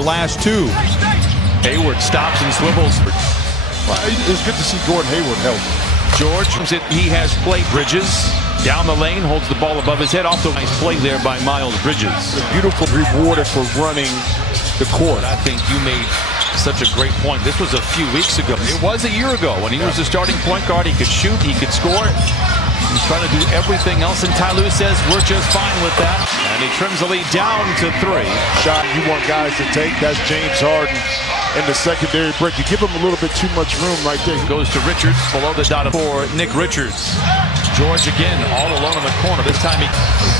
Last two. Hayward stops and swivels. It's good to see Gordon Hayward healthy. George, he has played Bridges down the lane, holds the ball above his head. Off the nice play there by Miles Bridges. Beautiful rewarded for running the court. I think you made such a great point. This was a few weeks ago. It was a year ago when he was the starting point guard. He could shoot, he could score. He's trying to do everything else, and Ty Lue says we're just fine with that. And he trims the lead down to 3. Shot you want guys to take, that's James Harden in the secondary break. You give him a little bit too much room right there. Goes to Richards, below the dot for Nick Richards. George again, all alone in the corner. This time he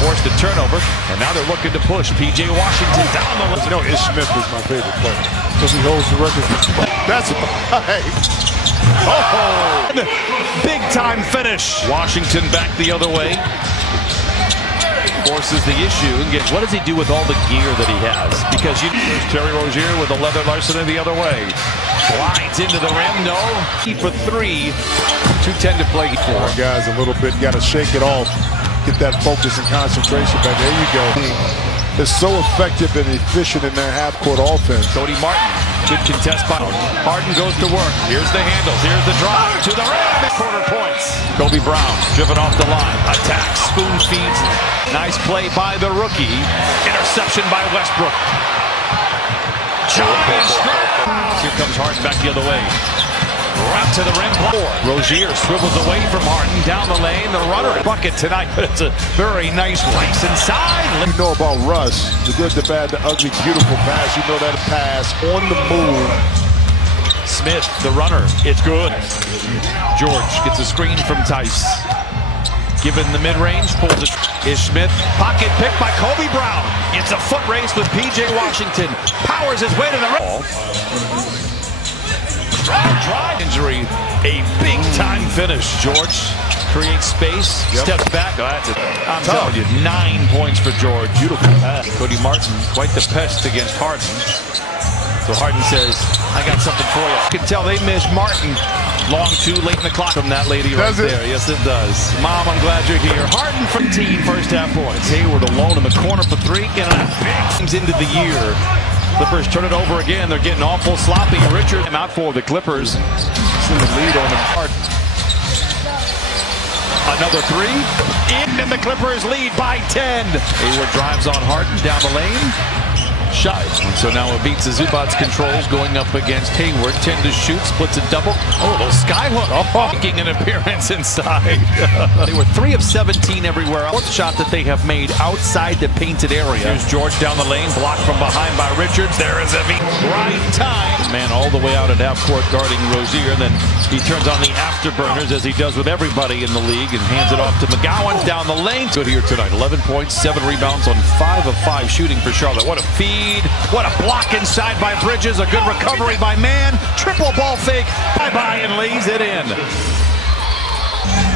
forced a turnover, and now they're looking to push. P.J. Washington down the lane. You know, Ish Smith is my favorite player because he holds the record. That's right. Oh! Big time finish. Washington back the other way. Forces the issue. And what does he do with all the gear that he has? Because Terry Rozier with the leather larceny the other way. Slides into the rim. No. For 3. 2:10 to play. Guys, a little bit. Got to shake it off. Get that focus and concentration back. There you go. It's so effective and efficient in their half-court offense. Cody Martin. Good contest by Harden goes to work. Here's the handles. Here's the drive to the rim. Quarter points. Kobe Brown driven off the line. Attacks. Spoon feeds. Nice play by the rookie. Interception by Westbrook. Giant strike. Here comes Harden back the other way. Right to the rim. Rozier swivels away from Harden. Down the lane. The runner bucket tonight. It's a very nice race inside. You know about Russ. The good, the bad, the ugly, beautiful pass. You know that pass on the move. Smith, the runner. It's good. George gets a screen from Tice. Given the mid-range. Pulls it. Ish Smith. Pocket pick by Kobe Brown. It's a foot race with P.J. Washington. Powers his way to the rim. Drive injury, a big-time finish. George creates space, steps back. Oh, that's it. I'm telling you, 9 points for George. Beautiful pass. Cody Martin, quite the pest against Harden. So Harden says, I got something for you. You can tell they missed Martin long too late in the clock from that lady right there. Yes, it does. Mom, I'm glad you're here. Harden from team first half points. Hayward alone in the corner for 3. Getting a big things into the year. Clippers turn it over again. They're getting awful sloppy. Richard out for the Clippers. In the lead on the Harden. Another 3. And the Clippers lead by 10. Hayward drives on Harden down the lane. Shot. And so now it beats the Zubats controls going up against Hayward. 10 to shoot, splits a double. Oh, a little skyhook. Making an appearance inside. They were 3 of 17 everywhere. Fourth shot that they have made outside the painted area. Here's George down the lane, blocked from behind by Richards. There is a right time. Man all the way out at half court guarding Rozier. Then he turns on the afterburners as he does with everybody in the league and hands it off to McGowan down the lane. Good here tonight. 11 points, 7 rebounds on 5 of 5 shooting for Charlotte. What a feed. What a block inside by Bridges. A good recovery by Mann. Triple ball fake. Bye-bye and lays it in.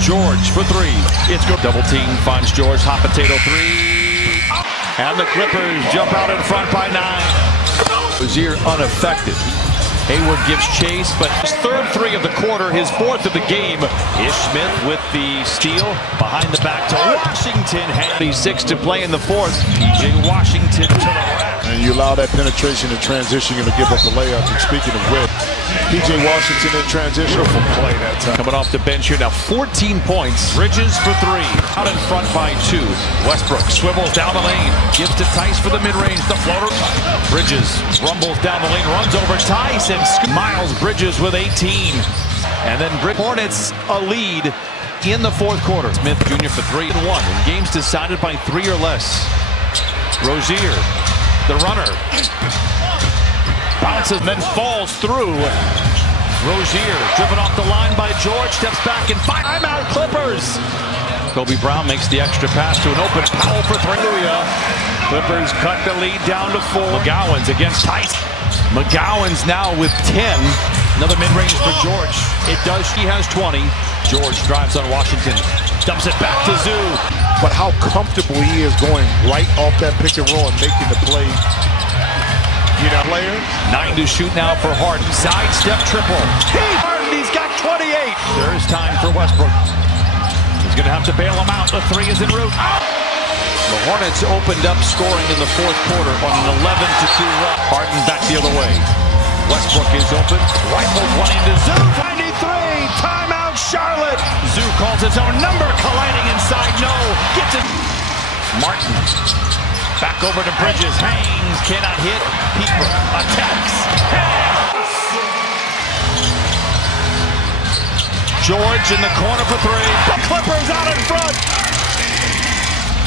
George for 3. It's good. Double team finds George. Hot potato 3. And the Clippers jump out in front by 9. Rozier unaffected. Hayward gives chase, but his 3rd 3 of the quarter, his 4th of the game. Ish Smith with the steal. Behind the back to Washington. Handy 6 to play in the 4th. P.J. Washington to the rack. And you allow that penetration and transition and to give up the layup. And speaking of which, P.J. Washington in transition. Beautiful play that time. Coming off the bench here now, 14 points. Bridges for 3. Out in front by 2. Westbrook swivels down the lane. Gives to Tice for the mid-range. The floater. Bridges rumbles down the lane. Runs over Tice. Miles Bridges with 18. And then Hornets a lead in the 4th quarter. Smith Jr. for 3 and 1. In games decided by 3 or less. Rozier, the runner. Bounces and then falls through. Rozier driven off the line by George. Steps back and fire. Timeout Clippers. Kobe Brown makes the extra pass to an open Powell for 3. Clippers cut the lead down to 4. McGowan's against Tice. McGowan's now with 10. Another mid-range for George. It does. He has 20. George drives on Washington. Dumps it back to Zoo. But how comfortable he is going right off that pick and roll and making the play. You know, player. 9 to shoot now for Harden. Sidestep triple. Harden, he's got 28. There is time for Westbrook. He's going to have to bail him out. The 3 is en route. The Hornets opened up scoring in the fourth quarter on an 11-2 run. Harden back the other way. Westbrook is open. Rifles one into Zoo. 93. Timeout, Charlotte. Zoo calls his own number. Colliding inside. No. Gets it. Martin. Back over to Bridges. Haynes cannot hit. Peeper attacks. George in the corner for three. The Clippers out in front.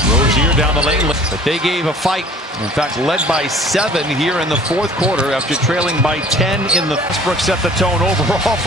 Rozier down the lane. But they gave a fight. In fact, led by 7 here in the fourth quarter after trailing by 10 in the. Westbrook set the tone overall for